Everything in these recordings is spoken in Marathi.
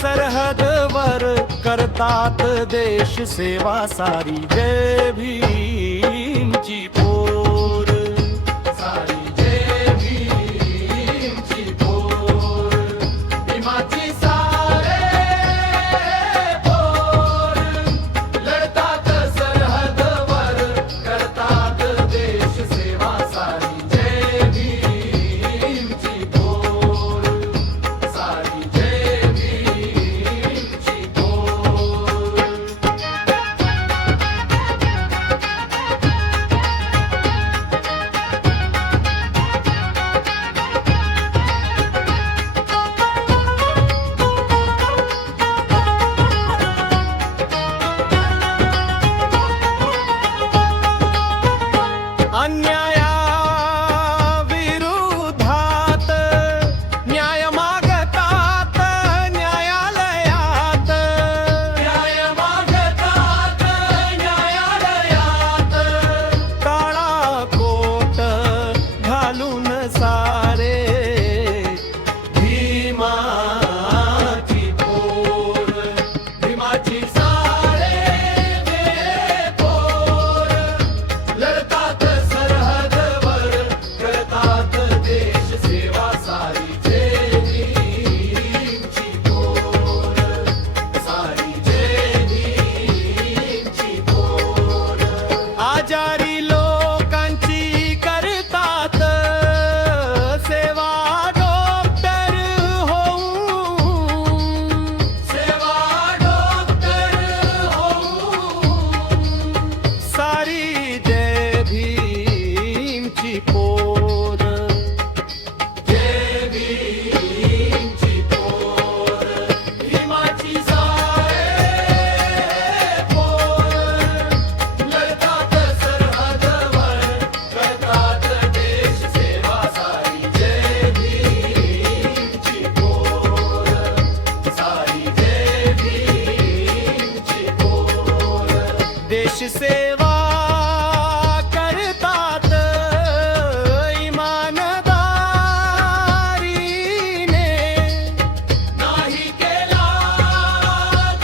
सरहदवर करतात देश सेवा सारी जय भीमची पोर सारी जय भीमची पोर भीमाची सारे पोर लढतात सरहदवर करतात देश सेवा सारी जय भीमची पोर सारी जय भीमची पोर अन्यायाविरोधात न्याय मागतात न्यायालयात न्याय मागतात न्यायालयात काळा कोट घालून सारे भीमाची पोर भीमाची सारे पोर लढतात सरहदवर करतात देश सेवा सारी जय भीमची पोर सारी जय भीमची पोर आजारी लोकांची करतात सेवा डॉक्टर होऊन सेवा डॉक्टर होऊन सारी जय भीमची पोर जय भीमची पोर भीमाची सारे पोर लढतात सरहदवर करतात देश सेवा सारी जय भीमची पोर सारी जय भीमची पोर देश सेवा करतात इमानदारीने नाही केला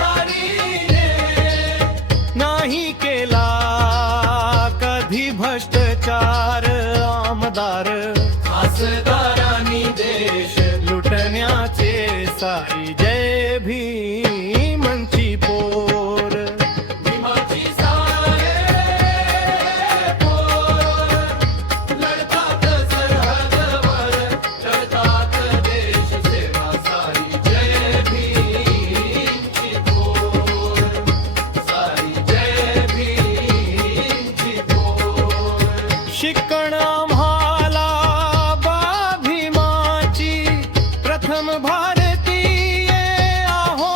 दारीने नाही केला कधी भ्रष्टाचार आमदार खासदारांनी देश लुटण्याचे सारी जय भीमची पोर भीमाची सारे पोर लढतात सरहदवर लढतात देश सेवा सारी जय भीमची पोर सारी जय भीमची पोर शिकण आम्हाला भीमाची प्रथम भारतीय आहो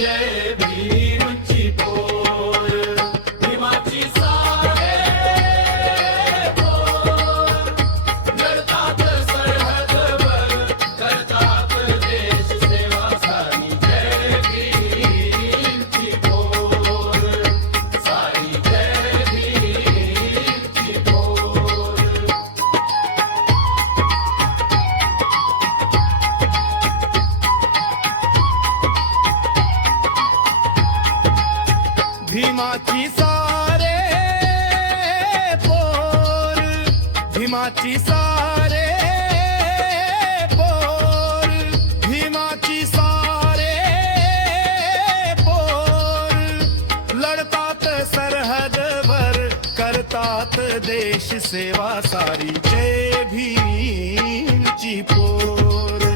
जय भीमची पोर भीमाची सारे पोर लढतात सरहदवर करतात देश सेवा सारी जय भीमची पोर सारी जय भीमची पोर भीमाची सारे पोर भीमाची सारे पोर भीमाची सारे पोर लढतात सरहदवर करतात देश सेवा सारी जय भीमची पोर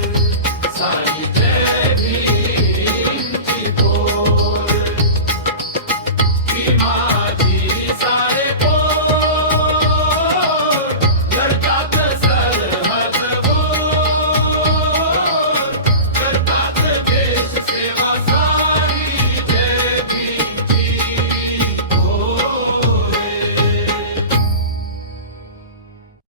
सारी जय